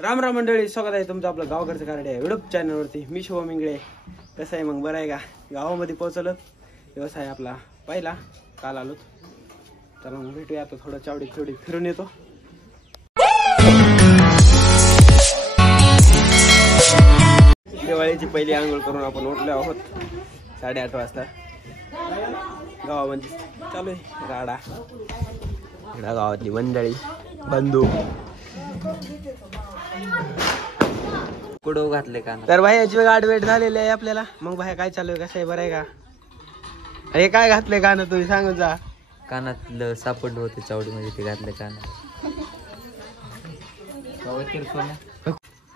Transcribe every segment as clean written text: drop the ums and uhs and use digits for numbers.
राम राम मंडळी, स्वागत आहे तुमचं आपलं गावकडचं कार्ड आहे युट्यूब चॅनलवरती. मी शुभम इंगळे. कसं आहे मग, बरं आहे का? गावामध्ये पोहोचलो. व्यवसाय आपला पहिला काल आलो. चला मग भेटूया आता, थोडं चावडीत फिरून येतो. दिवाळीची पहिली आंघोळ करून आपण उठलो आहोत 8:30 वाजता. गावामध्ये चालू आहे राडा. इकडं गावातली मंडळी, बंधू कुडव घातले का तर भाई याची गाठ भेट झालेली आहे आपल्याला. मग भाई काय चालू आहे, कसं आहे, बरं आहे का? अरे काय घातलंय कानात, तुम्ही सांगून जा. कानातलं सापडलं होतं चावडी मध्ये, ते घातलं कानात.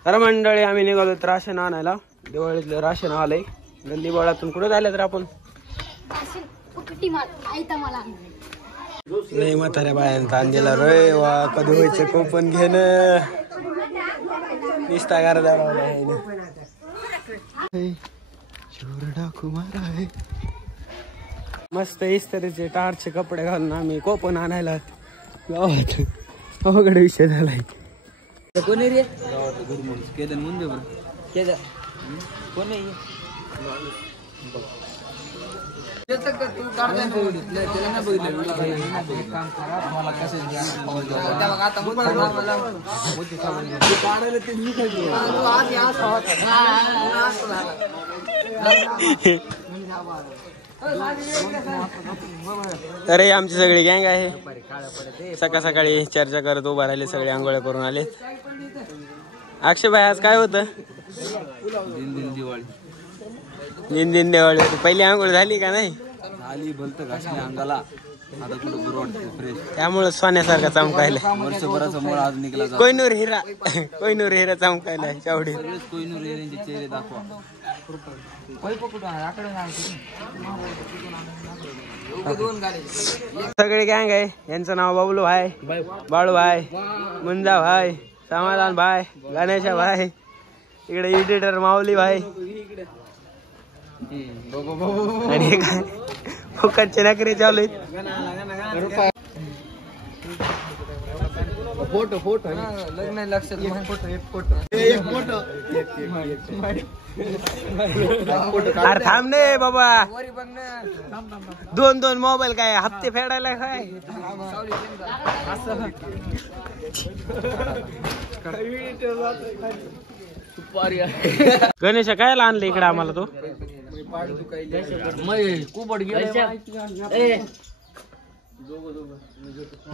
तर मंडळी आम्ही निघालो राशन आणायला. दिवाळीतलं राशन आलंय गल्ली बोळातून. कुठे झालं तर आपण नाही म्हाताऱ्या बायांचा आणलेला रे वा. कधी व्हायचं कोपन घेणं निस्ता करदा मस्त इस्त्रीचे टारचे कपडे घालून आम्ही कोपन आणायला गावात. अवघड विषय झालाय. कोणी रे केदन मुंदे केदन कोण अरे आमची सगळी गँग आहे. सकाळ सकाळी चर्चा करत उभा राहिले, सगळे आंघोळ्या करून आले. अक्षय भाई आज काय होतं? दिन दिवाळी होती. पहिली आंघोळ झाली का नाही? आली भलत घासली अंगाला. आता कुठं गुरु वाटतं फ्रेश. त्यामुळे सोन्यासारखा चमकायला. वर्षभरासमोर आज निघला. कोहिनूर हिरा चमकायला चावडी. कोहिनूर हिऱ्यांचे चेहरे दाखवा. सगळे गँग आहे. यांचं नाव बबलू भाई, बाळू भाई, मुंजा भाई, समाधान भाई, गणेशा भाई, इकडे एडिटर माऊली भाई आणि काय फुकटचे नखरे चालू आहेत. फोटो लग्न लक्षात अरे थांब ने बाबा. दोन मोबाईल काय हप्ते फेडायला काय? गणेश काय आणलं इकडे आम्हाला? तो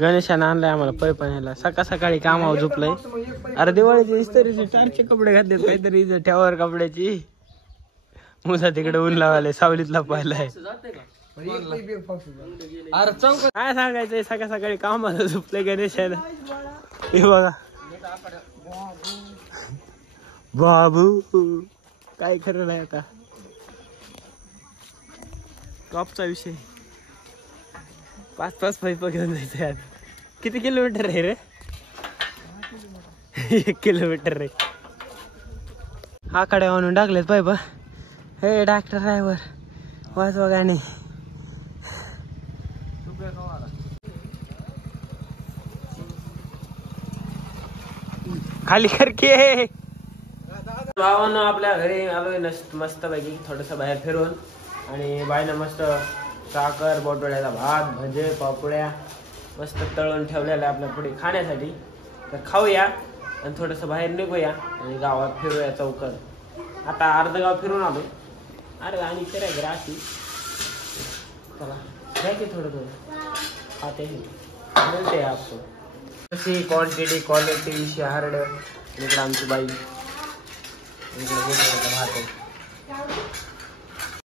गणेशानं आणलाय आम्हाला पैपाण्याला. सकाळी कामावर झोपलंय. अरे दिवाळीचे इस्त्रीचे चारचे कपडे घातलेत, काहीतरी ठेवावर कपड्याची. मुसा तिकडे ऊन लावायला, सावलीतला पाहिलाय. काय सांगायचंय, सकाळी कामाला झोपलंय गणेशाला. हे बघा बाबू, काय खरं नाही आता. टॉपचा विषय. 5 पाईप घेऊन जायचं आज. किती किलोमीटर आहे रे? 1 किलोमीटर रे. हा कडे आणून टाकलेत पाईप. हे डॉक्टर ड्रायव्हर वाचवा गाणे. खाली करके भावानं आपल्या घरी आलोय मस्त पैकी. थोडस बाहेर फिरून आणि बाईनं मस्त साखर, बोटवड्याचा भात, भजे, पापड्या मस्त तळून ठेवलेल्या आपल्या पुढे खाण्यासाठी. तर खाऊया आणि थोडस बाहेर निघूया आणि गावात फिरूया चौकर. आता अर्ध गाव फिरून आलो. अरे आणि फिरायचं राशी. चला घ्यायचे थोडं खाते मिळते आपको. कशी क्वांटिटी क्वालिटी शहारड. इकडे आमची बाई, इकडे बोटवड्याचा भात आहे.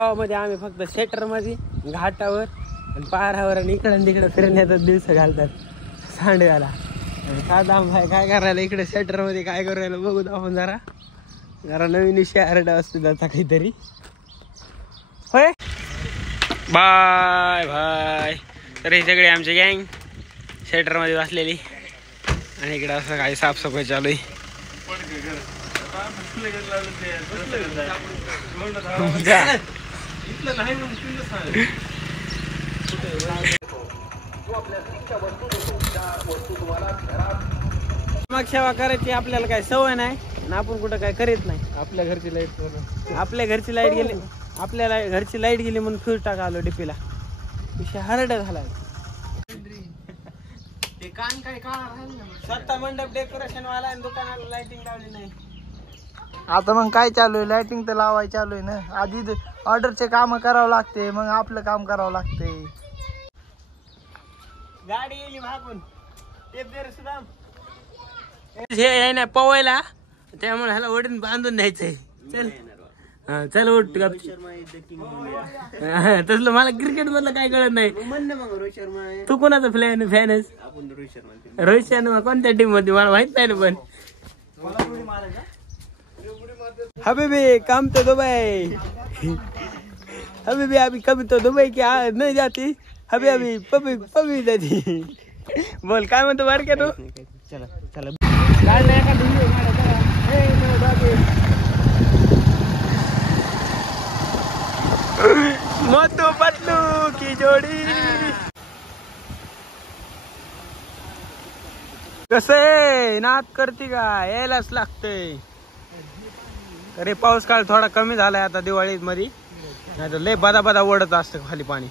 गावामध्ये आम्ही फक्त शेटर मध्ये, घाटावर आणि पारावर आणि इकडं तिकडे फिरण्यातच दिवस घालतात सांड्याला. साधा भाई काय करायला इकडे शेटर मध्ये काय करायला बघू आपण जरा नवीन विषय आरडा असतो त्याचा काहीतरी. होय बाय बाय. तर हे सगळे आमचे गँग शेटर मध्ये बसलेली आणि इकडे असं काही साफसफाई चालू आहे. मग सेवा करायची आपल्याला काय सवय नाही आणि आपण कुठं काय करीत नाही. आपल्या घरची लाईट आपल्या घरची लाईट गेली, आपल्याला घरची लाईट गेली म्हणून फ्यूज टाका आलो डीपीला. विषय हार्ड झाला. ते कान काय स्वतः मंडप डेकोरेशन वाला आणि दुकानाला लाइटिंग लावली नाही. आता मग काय चालू आहे? लाइटिंग तर लावायची चालू आहे ना. आधी ऑर्डरचे काम करावं लागते, मग आपलं काम करावं लागते. गाडी येईल मागून सुद्धा हे नाही पवायला, त्यामुळे ह्याला ओढून बांधून न्यायचंय. चल चल उठ. तसलं मला क्रिकेट मधलं काय कळत नाही. तू कोणाचा फॅन आहेस? रोहित शर्मा कोणत्या टीम मध्ये मला माहित नाही ना. पण हबीबी कम तो दुबई, हबीबी अभी कभी तो दुबई की नहीं जाती, अभी अभी पपी पपी जाती. बोल काय म्हणतो बार के तू? चला चला मोटू पतलू की जोडी. कसे नाद करते का? यायलाच लागतंय. अरे पाऊस काळ थोडा कमी झालाय आता दिवाळी मध्ये, नाही तर लय बदा बदा ओढत असतं खाली पाणी.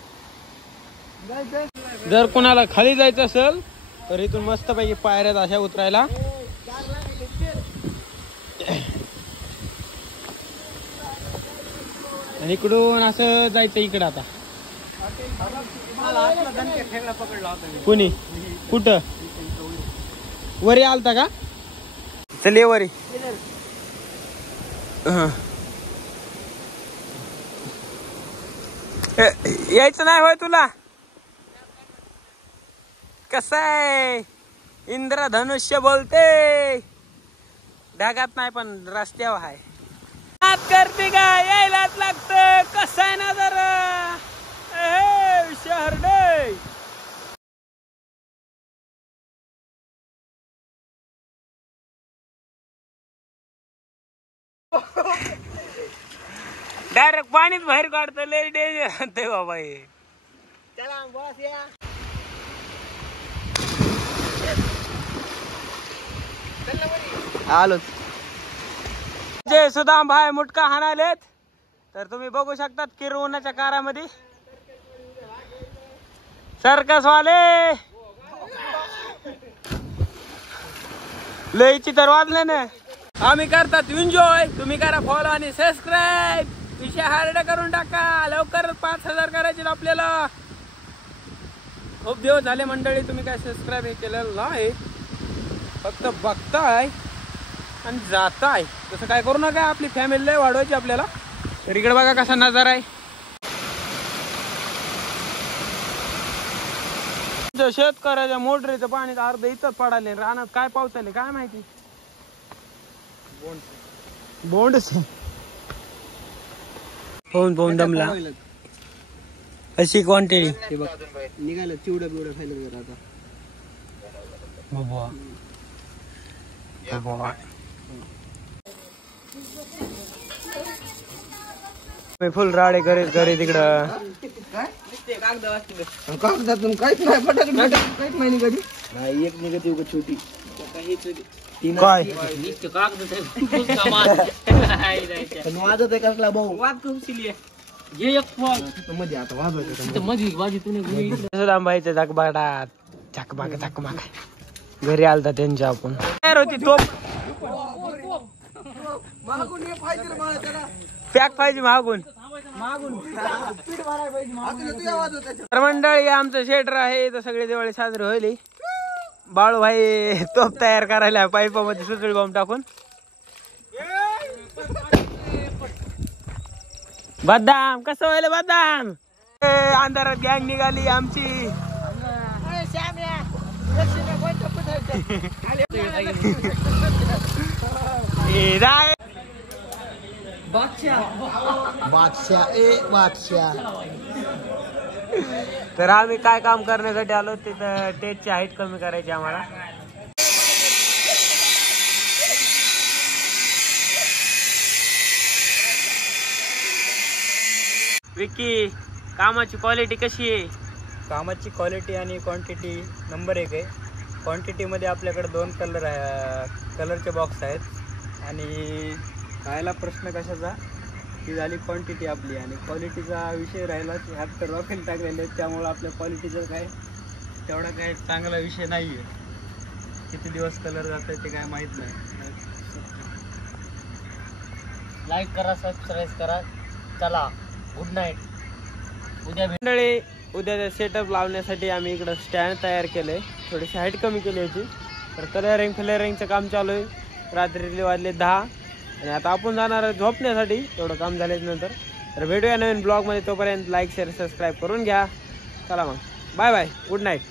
जर कुणाला खाली जायचं असेल तर इथून मस्त पैकी पायऱ्यात अशा उतरायला. आणि इकडून असं जायचं इकडं. आता कोणी कुठं वरी आलता का? चल ये वरी. यायचं नाही होय तुला? कसं आहे इंद्रधनुष्य बोलते, ढगात नाही पण रस्त्यावर आहे. करते का? यायलाच लागतं. कसं आहे ना जरा शहर डे. डायरेक्ट पाणीच बाहेर काढतो. लय डेंजर ते बाबा हे. चला बस या. आलो जे सुदाम भाई मुटका हाणालेत तर तुम्ही बघू शकतात किरवण्याच्या कारामध्ये सर्कस वाले लयची तर वाजले ना. आम्ही करतात एन्जॉय. तुम्ही करा फॉलो आणि सबस्क्राईब. विषय हार्ड करून टाका. लवकर 5000 करायचे आपल्याला. खूप दिवस झाले मंडळी तुम्ही काय सबस्क्राईब हे केलेलं नाही, फक्त बघताय आणि जाताय. तसं काय करू नका. आपली फॅमिली लय वाढवायची आपल्याला. तर इकडे बघा कसा नजारा आहे. शेतकऱ्याच्या मोटरीचं पाणी अर्ध इथं पडाले. रानात काय पाऊस आले काय माहिती. बोंड पाहून पाहून दमला. अशी क्वांटिटी निघालं. चिवडा बिवडा खायला आता फुल राडे करीत करीत तिकडं. कागदातून काहीच नाही. बटाटे काहीच नाही कधी. एक निघते उगा छोटी काय वाजत आहे कसला भाऊ. सुदामबाईच्या झकबाटात झकबाक झकबाक घरी आलता त्यांच्या. आपण होती तो पॅक पाहिजे मागून. तर मंडळी आमचं शेटर आहे तर सगळे दिवाळी साजरी होईल. बाळूभाई तोप तयार करायला पाईपामध्ये सुतळी बॉम्ब टाकून. बदाम कसं व्हायला बदाम. अंधारात गँग निघाली आमची. तर आम्ही काय काम करण्यासाठी आलो तिथं टेजची हाईट कमी करायची आम्हाला. विकी कामाची क्वालिटी कशी आहे? कामाची क्वालिटी आणि क्वांटिटी नंबर 1 आहे. क्वांटिटीमध्ये आपल्याकडे 2 कलरचे बॉक्स आहेत आणि राहिला प्रश्न कशाचा ती झाली क्वांटिटी आपली आणि क्वालिटीचा विषय राहिला ह्यात तर रॉकेल टाकलेले आहेत त्यामुळे आपल्या क्वालिटीचा काय तेवढा काय चांगला विषय नाही आहे. किती दिवस कलर जात आहे ते काय माहीत नाही. लाईक करा, सबस्क्राईब करा. चला गुड नाईट. मंडळी उद्याचा सेटअप लावण्यासाठी आम्ही इकडं स्टँड तयार केले, थोडीशी हाईट कमी केली होती. तर कलरिंगचं काम चालू आहे. रात्रीचे वाजले 10 आणि आता आपण जाणार झोपण्यासाठी. एवढं काम झाल्याच्या नंतर तर भेटूया नवीन ब्लॉगमध्ये. तोपर्यंत लाईक शेअर सबस्क्राईब करून घ्या. चला मग बाय बाय, गुड नाईट.